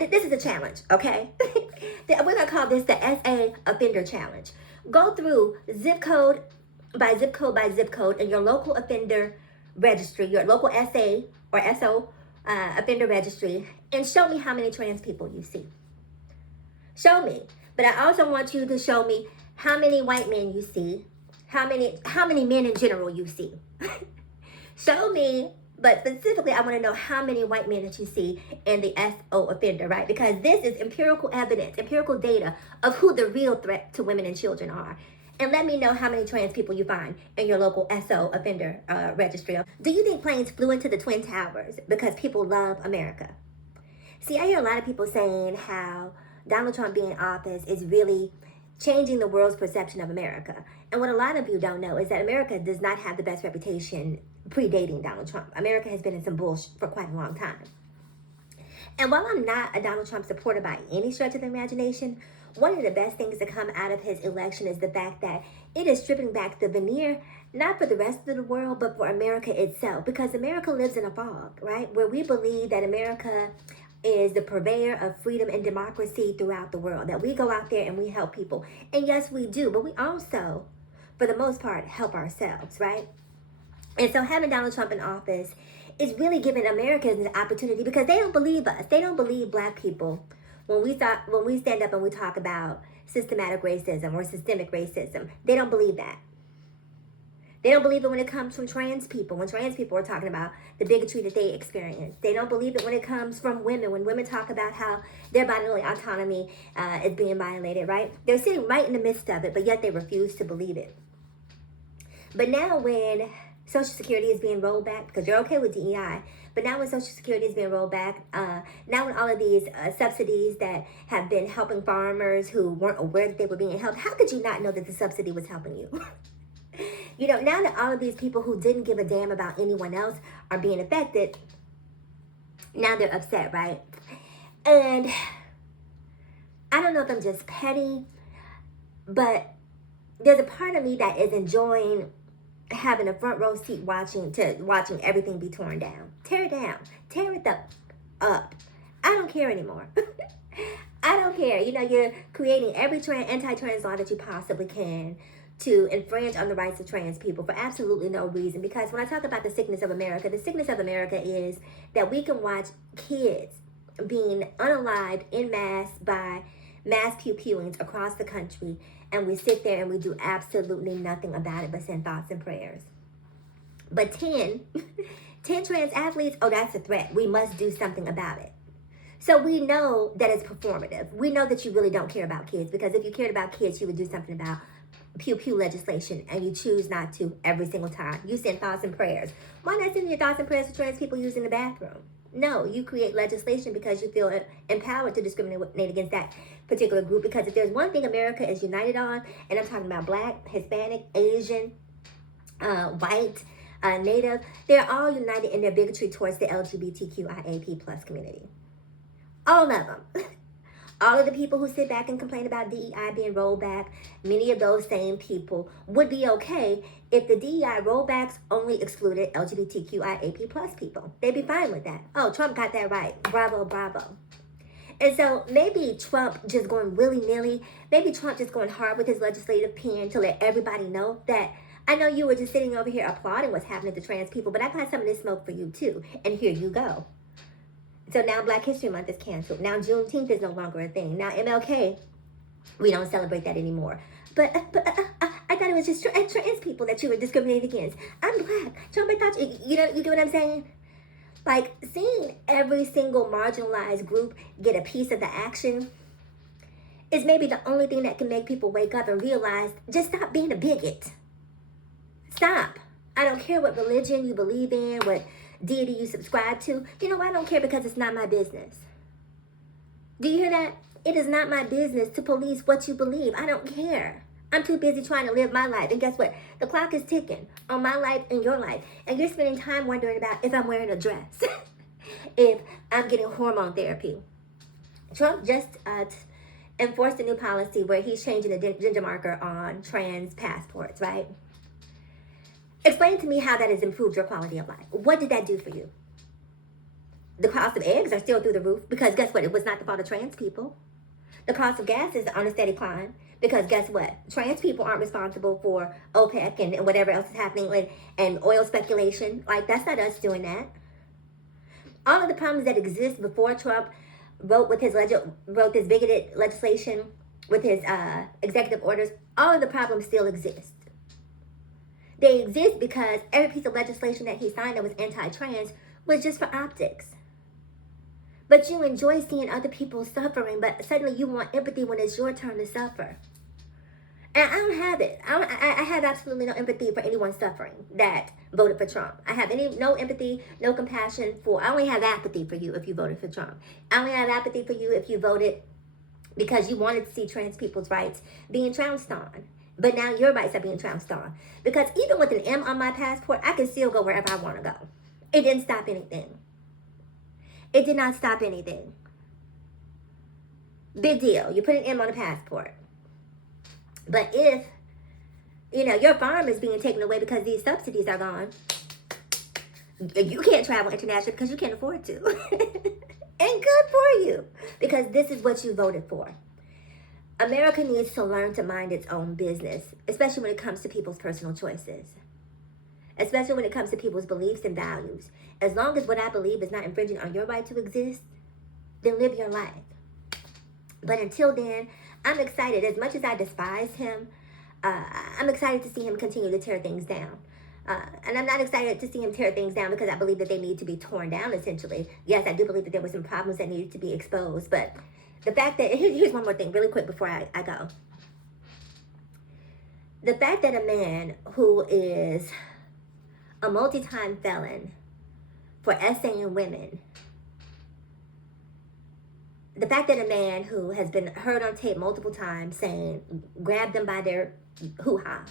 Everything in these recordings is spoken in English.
and this is a challenge, okay? We're going to call this the SA Offender Challenge. Go through zip code by zip code by zip code in your local offender registry, your local SA or SO offender registry, and show me how many trans people you see. Show me. But I also want you to show me how many white men you see, how many men in general you see. Show me, but specifically I want to know how many white men that you see in the SO offender, right? Because this is empirical evidence, empirical data of who the real threat to women and children are. And let me know how many trans people you find in your local SO offender registry. Do you think planes flew into the Twin Towers because people love America? See, I hear a lot of people saying how Donald Trump being in office is really changing the world's perception of America. And what a lot of you don't know is that America does not have the best reputation predating Donald Trump. America has been in some bullshit for quite a long time. And while I'm not a Donald Trump supporter by any stretch of the imagination, one of the best things to come out of his election is the fact that it is stripping back the veneer, not for the rest of the world, but for America itself. Because America lives in a fog, right? Where we believe that America is the purveyor of freedom and democracy throughout the world. That we go out there and we help people. And yes, we do. But we also, for the most part, help ourselves, right? And so having Donald Trump in office is really giving Americans an opportunity because they don't believe us. They don't believe black people. When we stand up and we talk about systematic racism or systemic racism, they don't believe that. They don't believe it when it comes from trans people, when trans people are talking about the bigotry that they experience. They don't believe it when it comes from women, when women talk about how their bodily autonomy is being violated, right? They're sitting right in the midst of it, but yet they refuse to believe it. But now when Social Security is being rolled back, because you're okay with DEI, but now when Social Security is being rolled back, now when all of these subsidies that have been helping farmers who weren't aware that they were being helped, how could you not know that the subsidy was helping you? You know, now that all of these people who didn't give a damn about anyone else are being affected, now they're upset, right? And I don't know if I'm just petty, but there's a part of me that is enjoying having a front row seat watching everything be torn down. Tear it down. Tear it up. I don't care anymore. I don't care. You know, you're creating every anti-trans law that you possibly can to infringe on the rights of trans people for absolutely no reason. Because when I talk about the sickness of America, the sickness of America is that we can watch kids being unalived in mass by mass pew-pewings across the country, and we sit there and we do absolutely nothing about it but send thoughts and prayers. But 10 trans athletes, oh, that's a threat. We must do something about it. So we know that it's performative. We know that you really don't care about kids, because if you cared about kids, you would do something about pew-pew legislation, and you choose not to every single time. You send thoughts and prayers. Why not send your thoughts and prayers to trans people using the bathroom? No, you create legislation because you feel empowered to discriminate against that particular group. Because if there's one thing America is united on, and I'm talking about Black, Hispanic, Asian, white, Native, they're all united in their bigotry towards the LGBTQIAP plus community. All of them. All of the people who sit back and complain about DEI being rolled back, many of those same people would be okay if the DEI rollbacks only excluded LGBTQIAP plus people. They'd be fine with that. Oh, Trump got that right. Bravo, bravo. And so maybe Trump just going willy-nilly, maybe Trump just going hard with his legislative pen to let everybody know that I know you were just sitting over here applauding what's happening to trans people, but I got some of this smoke for you too. And here you go. So now Black History Month is canceled. Now Juneteenth is no longer a thing. Now MLK, we don't celebrate that anymore. But I thought it was just trans people that you were discriminating against. I'm Black. Trump, I thought you get what I'm saying? Like, seeing every single marginalized group get a piece of the action is maybe the only thing that can make people wake up and realize, just stop being a bigot. Stop. I don't care what religion you believe in, what deity you subscribe to. You know, I don't care, because it's not my business. Do you hear that? It is not my business to police what you believe. I don't care. I'm too busy trying to live my life. And guess what? The clock is ticking on my life and your life. And you're spending time wondering about if I'm wearing a dress, if I'm getting hormone therapy. Trump just enforced a new policy where he's changing the gender marker on trans passports, right? Explain to me how that has improved your quality of life. What did that do for you? The cost of eggs are still through the roof because guess what? It was not the fault of trans people. The cost of gas is on a steady climb because guess what? Trans people aren't responsible for OPEC and whatever else is happening and oil speculation. Like, that's not us doing that. All of the problems that exist before Trump wrote this bigoted legislation with his executive orders, all of the problems still exist. They exist because every piece of legislation that he signed that was anti-trans was just for optics. But you enjoy seeing other people suffering, but suddenly you want empathy when it's your turn to suffer. And I don't have it. I have absolutely no empathy for anyone suffering that voted for Trump. I have no empathy, no compassion for, I only have apathy for you if you voted for Trump. I only have apathy for you if you voted because you wanted to see trans people's rights being trounced on. But now your rights are being trounced on. Because even with an M on my passport, I can still go wherever I want to go. It didn't stop anything. It did not stop anything. Big deal. You put an M on a passport. But if, your farm is being taken away because these subsidies are gone, you can't travel internationally because you can't afford to. And good for you. Because this is what you voted for. America needs to learn to mind its own business, especially when it comes to people's personal choices. Especially when it comes to people's beliefs and values. As long as what I believe is not infringing on your right to exist, then live your life. But until then, I'm excited. As much as I despise him, I'm excited to see him continue to tear things down. And I'm not excited to see him tear things down because I believe that they need to be torn down, essentially. Yes, I do believe that there were some problems that needed to be exposed. But the fact that, here's one more thing really quick before I go. The fact that a man who is a multi-time felon for essaying women, the fact that a man who has been heard on tape multiple times saying, grab them by their hoo-has,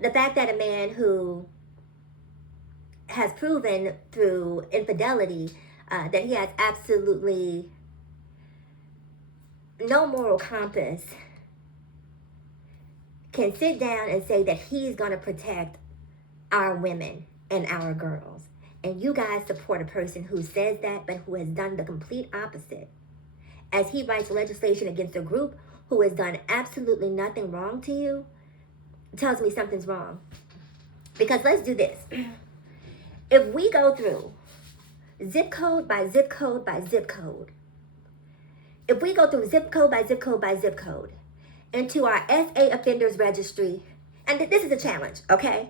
the fact that a man who has proven through infidelity that he has absolutely no moral compass can sit down and say that he's going to protect our women and our girls. And you guys support a person who says that, but who has done the complete opposite. As he writes legislation against a group who has done absolutely nothing wrong to you, tells me something's wrong. Because let's do this. If we go through zip code by zip code by zip code, if we go through zip code by zip code by zip code into our SA offenders registry, and this is a challenge, okay?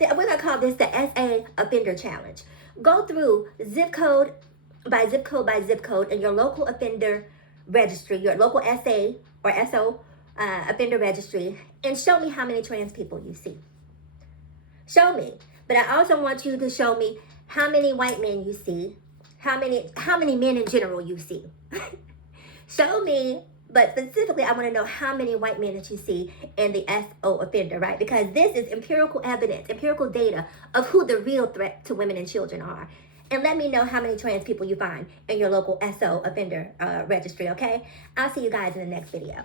We're going to call this the SA offender challenge. Go through zip code by zip code by zip code in your local offender registry, your local SA or SO offender registry, and show me how many trans people you see. Show me. But I also want you to show me how many white men you see, how many men in general you see. Show me, but specifically I want to know how many white men that you see in the SO offender, right? Because this is empirical evidence, empirical data of who the real threat to women and children are. And let me know how many trans people you find in your local SO offender registry, okay? I'll see you guys in the next video.